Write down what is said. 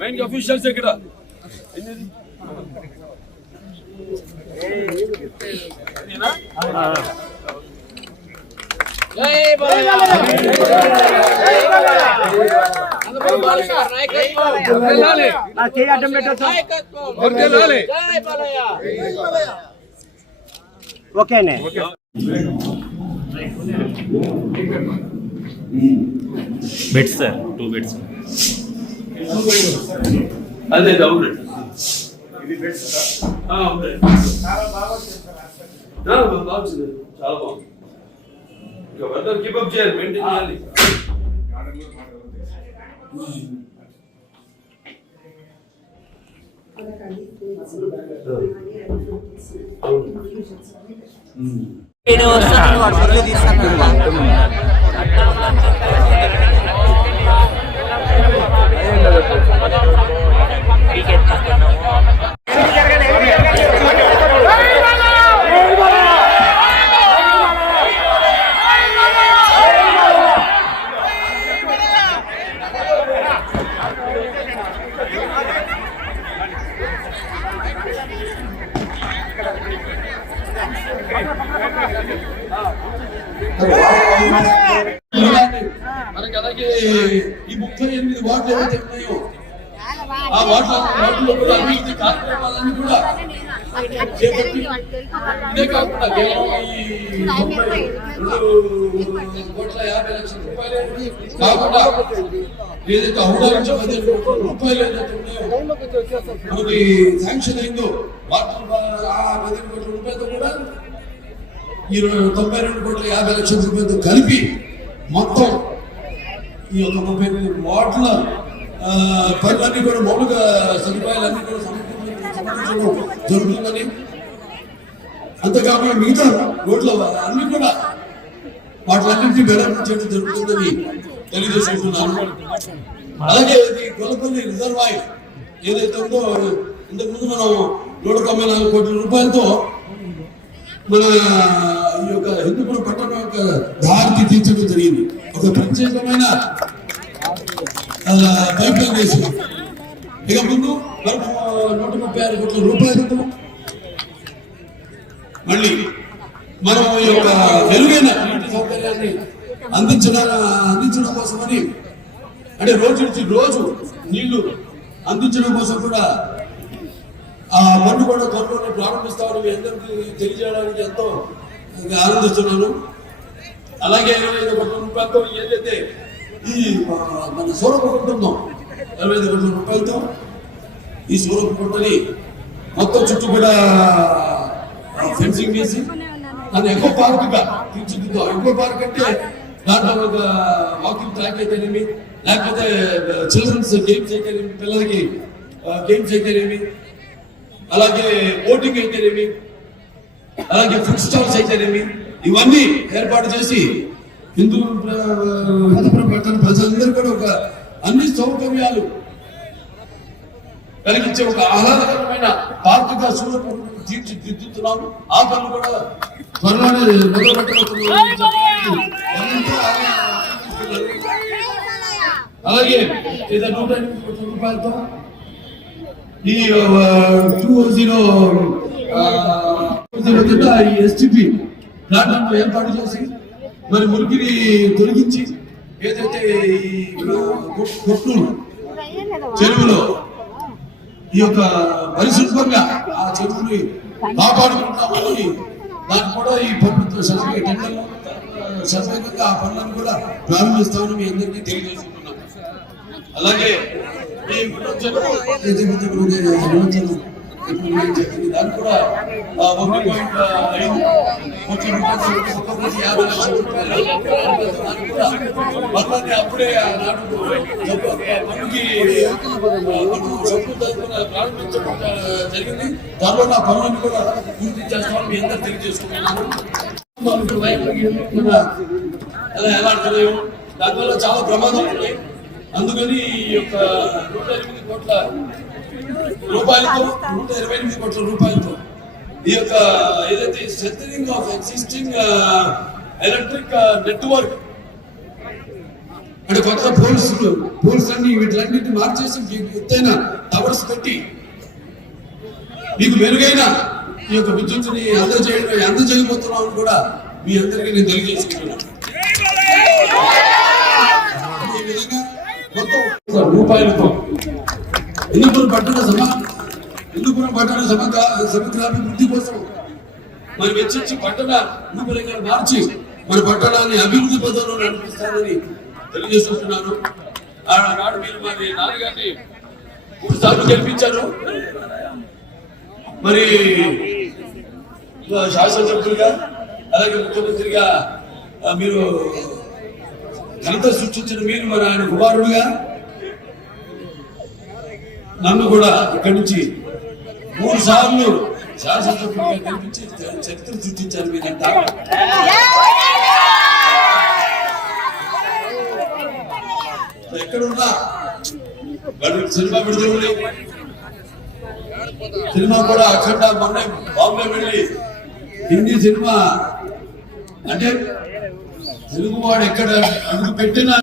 Main officials ఇక్కడ ఓకేనే beds sir 2 beds అదే అవును ఇది బెడ్స్ అవును చాలా బాగుంది చాలా బాగుంది ఇంకా వెదర్ కీప్ అప్ చేయాలి మెయింటైన్ చేయాలి మనకి అలాగే ఈ 38 వార్డులు ఏవైతే ఉన్నాయో ఆ వార్డులో కూడా అభివృద్ధి కార్యక్రమాలన్నీ కూడా చేపట్టి ఇదే కాకుండా కేవలం ఈ 2,50,00,000 రూపాయలు కాకుండా ఏదైతే అవగాహన 15 కోట్ల రూపాయలు ఏదైతే ఉన్నాయో మనకి శాంక్షన్ అయిందో వార్డు 15 కోట్ల రూపాయలతో కూడా ఈ 92,50,00,000 రూపాయలతో కలిపి మొత్తం ఈ యొక్క 38 వార్డుల పనులన్నీ కూడా మౌలిక సదుపాయాలన్నీ కూడా సమర్పించడం జరుగుతుందని, అంతేకాకుండా మిగతా రోడ్ల అన్ని కూడా వాటిలన్నింటినీ బెరపించడం జరుగుతుందని తెలియజేసుకుంటున్నాను. అలాగే ఇది గొల్లపల్లి రిజర్వాయర్ ఏదైతే ఉందో ఇంతకుముందు మనం 194 కోట్ల రూపాయలతో మన ఈ యొక్క హిందూపురం పట్టణం యొక్క దారికి తీర్చడం జరిగింది. ఒక ప్రత్యేకమైన పైప్ లైన్ వేసి ఇక ముందు 136 కోట్ల రూపాయలతో మళ్ళీ మనం ఈ యొక్క మెరుగైన నీటి సౌకర్యాన్ని అందించడం కోసమని, అంటే రోజు నీళ్లు అందించడం కోసం కూడా ఆ మన్ను కూడా త్వరలోనే ప్రారంభిస్తామని మీ అందరికీ తెలియజేయడానికి ఎంతో ఆనందిస్తున్నాను. అలాగే 25 కోట్ల రూపాయలతో ఏదైతే ఈ మన సౌరభ ఉంటుందో 25 కోట్ల రూపాయలతో ఈ సౌరభ గుంటని మొత్తం చుట్టూ కూడా ఫెన్సింగ్ వేసి అది ఎకో పార్క్ గా తీర్చిదిద్దాం. ఎకో పార్క్ అంటే దాంట్లో ఒక వాకింగ్ ట్రాక్ అయితేనేమి, లేకపోతే చిల్డ్రన్స్ గేమ్స్ అయితేనేమి, పిల్లలకి గేమ్స్ అయితేనేమి, అలాగే బోటింగ్ అయితేనేమి, అలాగే ఫుడ్ స్టాల్స్ అయితేనేమి, ఇవన్నీ ఏర్పాటు చేసి హిందూపురం పట్టణ ప్రజలందరూ కూడా ఒక అన్ని సౌకర్యాలు కలిగించే ఒక ఆహ్లాదకరమైన పార్కుగా సూర్యపురం తీర్చిదిద్దుతున్నాము. ఆ పనులు కూడా త్వరలోనే మొదలుపెట్టబోతున్నాము. అలాగే 108 కోట్ల రూపాయలతో ఈ 200 కింద ఈ ఎస్టిపి ప్లాట్ఫామ్ ఏర్పాటు చేసి మరి మురికిని తొలగించి ఏదైతే ఈ కొట్టూరు చెరువులో ఈ యొక్క పరిశుభ్రంగా ఆ చెరువుని కాపాడుకుంటామని దానికి కూడా ఈ ప్రభుత్వ సర్వేగా ఆ పనులను కూడా ప్రారంభిస్తామని మీ అందరికీ తెలియజేసుకుంటున్నాం. అలాగే ఈ దాన్ని కూడా 1.5 కోట్ల రూపాయలు అప్పుడే ప్రారంభించడం జరిగింది. తర్వాత ఆ పనులను కూడా పూర్తి చేస్తామని మీ అందరూ తెలియజేసుకుంటున్నాను. ఎలాంటిదో దానివల్ల చాలా ప్రమాదాలు ఉన్నాయి. అందుకని ఈ యొక్క 128 కోట్ల రూపాయలతో ఈ యొక్క ఏదైతే strengthening of existing electric network అంటే కొత్త పోల్స్ అన్ని వీటిలన్నింటినీ మార్చేసి మీకు ఎత్తైన టవర్స్ పెట్టి మీకు మెరుగైన ఈ యొక్క విద్యుత్తుని అందజేయబోతున్నామని కూడా మీ అందరికీ నేను తెలియజేసుకుంటున్నాను. ఈ విధంగా మొత్తం రూపాయలతో హిందూపురం పట్టణ సమగ్రాభివృద్ధి కోసం మనం వెచ్చించి పట్టణ రూపురేఖలు మార్చి మన పట్టణాన్ని అభివృద్ధి పదంలో నడిపిస్తానని తెలియజేసుకుంటున్నాను. ఆనాడు మీరు మరి నాన్నగారిని 3 సార్లు గెలిపించారు. మరి శాసనసభ్యులుగా అలాగే ముఖ్యమంత్రిగా మీరు ఘనత సృష్టించిన మీరు మరి ఆయన కుమారుడుగా నన్ను కూడా ఇక్కడి నుంచి 3 సార్లు శాసనసభ్యులుగా గెలిపించి చరిత్ర సృష్టించారు మీరంతా. ఎక్కడున్నా సినిమా విడుదల సినిమా కూడా అఖండ మొన్న బాంబే వెళ్ళి హిందీ సినిమా అంటే తెలుగువాడు ఎక్కడ అడుగు పెట్టినా